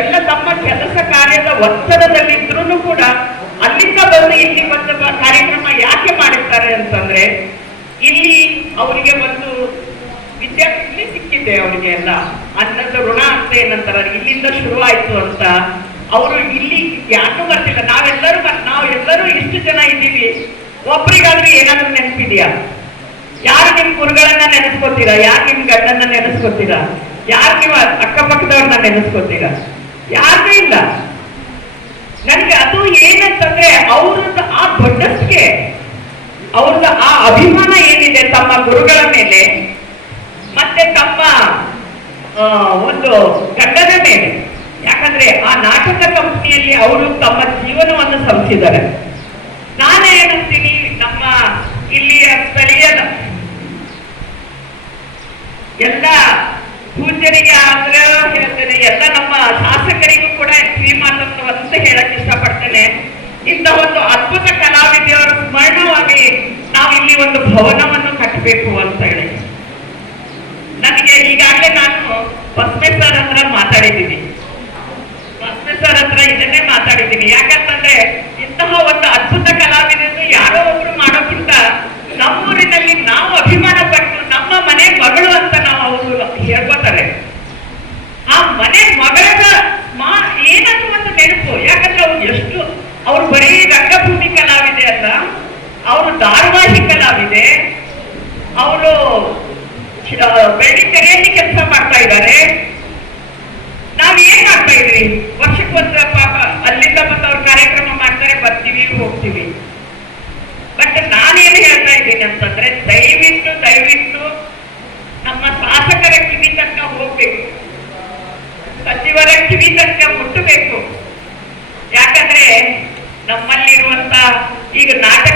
ಎಲ್ಲ ತಮ್ಮ ಕೆಲಸ ಕಾರ್ಯದ ಒತ್ತಡದಲ್ಲಿದ್ರೂ ಕೂಡ ಅಲ್ಲಿಂದ ಬಂದು ಇಲ್ಲಿ ಬಂದ ಕಾರ್ಯಕ್ರಮ ಯಾಕೆ ಮಾಡಿರ್ತಾರೆ ಅಂತಂದ್ರೆ ಇಲ್ಲಿ ಅವರಿಗೆ ಒಂದು ವಿದ್ಯಾರ್ಥಿ ಸಿಕ್ಕಿದೆ. ಅವರಿಗೆ ಎಲ್ಲ ಅನ್ನದ ಋಣ ಅಂತ ಏನಂತಾರ, ಇಲ್ಲಿಂದ ಶುರು ಆಯ್ತು ಅಂತ. ಅವರು ಇಲ್ಲಿ ಯಾಕೂ ಬರ್ತಿಲ್ಲ. ನಾವೆಲ್ಲರೂ ಇಷ್ಟು ಜನ ಇದ್ದೀವಿ, ಒಬ್ರಿಗಾದ್ರೂ ಏನಾದ್ರೂ ನೆನಪಿದೆಯಾ? ಯಾರು ನಿಮ್ ಗುರುಗಳನ್ನ ನೆನೆಸ್ಕೋತೀರಾ? ಯಾರು ನಿಮ್ ಗಂಡನ್ನ ನೆನೆಸ್ಕೋತೀರಾ? ಯಾರು ನೀವು ಅಕ್ಕಪಕ್ಕದವ್ರನ್ನ ನೆನೆಸ್ಕೋತೀರಾ? ಯಾರೂ ಇಲ್ಲ. ನನಗೆ ಅದು ಏನಂತಂದ್ರೆ ಅವ್ರದ್ದು ಆ ದೊಡ್ಡಸ್ಗೆ, ಅವ್ರದ್ದು ಆ ಅಭಿಮಾನ ಏನಿದೆ ತಮ್ಮ ಗುರುಗಳ ಮೇಲೆ ಮತ್ತೆ ತಮ್ಮ ಒಂದು ಗಂಡನ ಮೇಲೆ. ಯಾಕಂದ್ರೆ ಆ ನಾಟಕ ಕಂಪನಿಯಲ್ಲಿ ಅವರು ತಮ್ಮ ಜೀವನವನ್ನು ಸವಿಸಿದ್ದಾರೆ. ನಾನೇ ಏನಂತೀನಿ, ನಮ್ಮ ಇಲ್ಲಿಯ ಸ್ಥಳೀಯ ಎಲ್ಲ ಪೂಜ್ಯರಿಗೆ ಆದ್ರೆ ಹೇಳ್ತೇನೆ, ಎಲ್ಲ ನಮ್ಮ ಶಾಸಕರಿಗೂ ಕೂಡ ಕಿವಿ ಮಾತನ್ನು ಅಂತ ಹೇಳಕ್ ಇಷ್ಟಪಡ್ತೇನೆ. ಇಂಥ ಒಂದು ಅದ್ಭುತ ಕಲಾವಿದೆಯವರ ಸ್ಮರಣವಾಗಿ ನಾವು ಇಲ್ಲಿ ಒಂದು ಭವನವನ್ನು ಕಟ್ಟಬೇಕು ಅಂತ ಹೇಳಿ ನನಗೆ ಈಗಾಗಲೇ ನಾನು ಬಸವೇಶ್ವರ ಹತ್ರ ಮಾತಾಡಿದ್ದೀನಿ. ಬಸವೇಶ್ವರ ಹತ್ರ ಇದನ್ನೇ ಮಾತಾಡಿದ್ದೀನಿ. ಯಾಕಂತಂದ್ರೆ ಇಂತಹ ಒಂದು ಅದ್ಭುತ ಕಲಾವಿದೆಯನ್ನು ಯಾರೋ ಒಬ್ರು ಮಾಡೋಕ್ಕಿಂತ ನಮ್ಮೂರಿನಲ್ಲಿ ನಾವು ಅಭಿಮಾನ ಪಟ್ಟು ನಮ್ಮ ಮನೆ ಮಗಳು ಅಂತ ನಾವು ಅವರು ಹೇಳ್ಕೊತಾರೆ. ಆ ಮನೆ ಮಗಳ ಏನಾದ್ರೂ ಒಂದು ನೆನಪು. ಯಾಕಂದ್ರೆ ಅವ್ರು ಎಷ್ಟು, ಅವ್ರು ಬರೀ ರಂಗಭೂಮಿ ಕಲಾವಿದೆ ಅಲ್ಲ, ಅವರು ಧಾರಾವಾಹಿ ಕಲಾವಿದೆ, ಅವರು ಬೆಳ್ಳಿ ತೆರೆಯಲ್ಲಿ ಕೆಲಸ ಮಾಡ್ತಾ ಇದ್ದಾರೆ. ನಾವ್ ಏನ್ ಮಾಡ್ತಾ ಇದ್ರಿ? ವರ್ಷಕ್ಕೊಂದು ಪಾಪ ಅಲ್ಲಿಂದ ಬಂದು ಅವ್ರ ಕಾರ್ಯಕ್ರಮ ಮಾಡ್ತಾರೆ, ಬರ್ತೀವಿ ಹೋಗ್ತೀವಿ. ಬಟ್ ನಾನೇನು ಹೇಳ್ತಾ ಇದ್ದೀನಿ ಅಂತಂದ್ರೆ, ದಯವಿಟ್ಟು ನಮ್ಮ ಶಾಸಕರ ಕಿವಿ ತನಕ ಹೋಗ್ಬೇಕು, ಸಚಿವರ ಕಿವಿ ತನಕ ಮುಟ್ಟಬೇಕು. ಯಾಕಂದ್ರೆ ನಮ್ಮಲ್ಲಿರುವಂತ ಈಗ ನಾಟಕ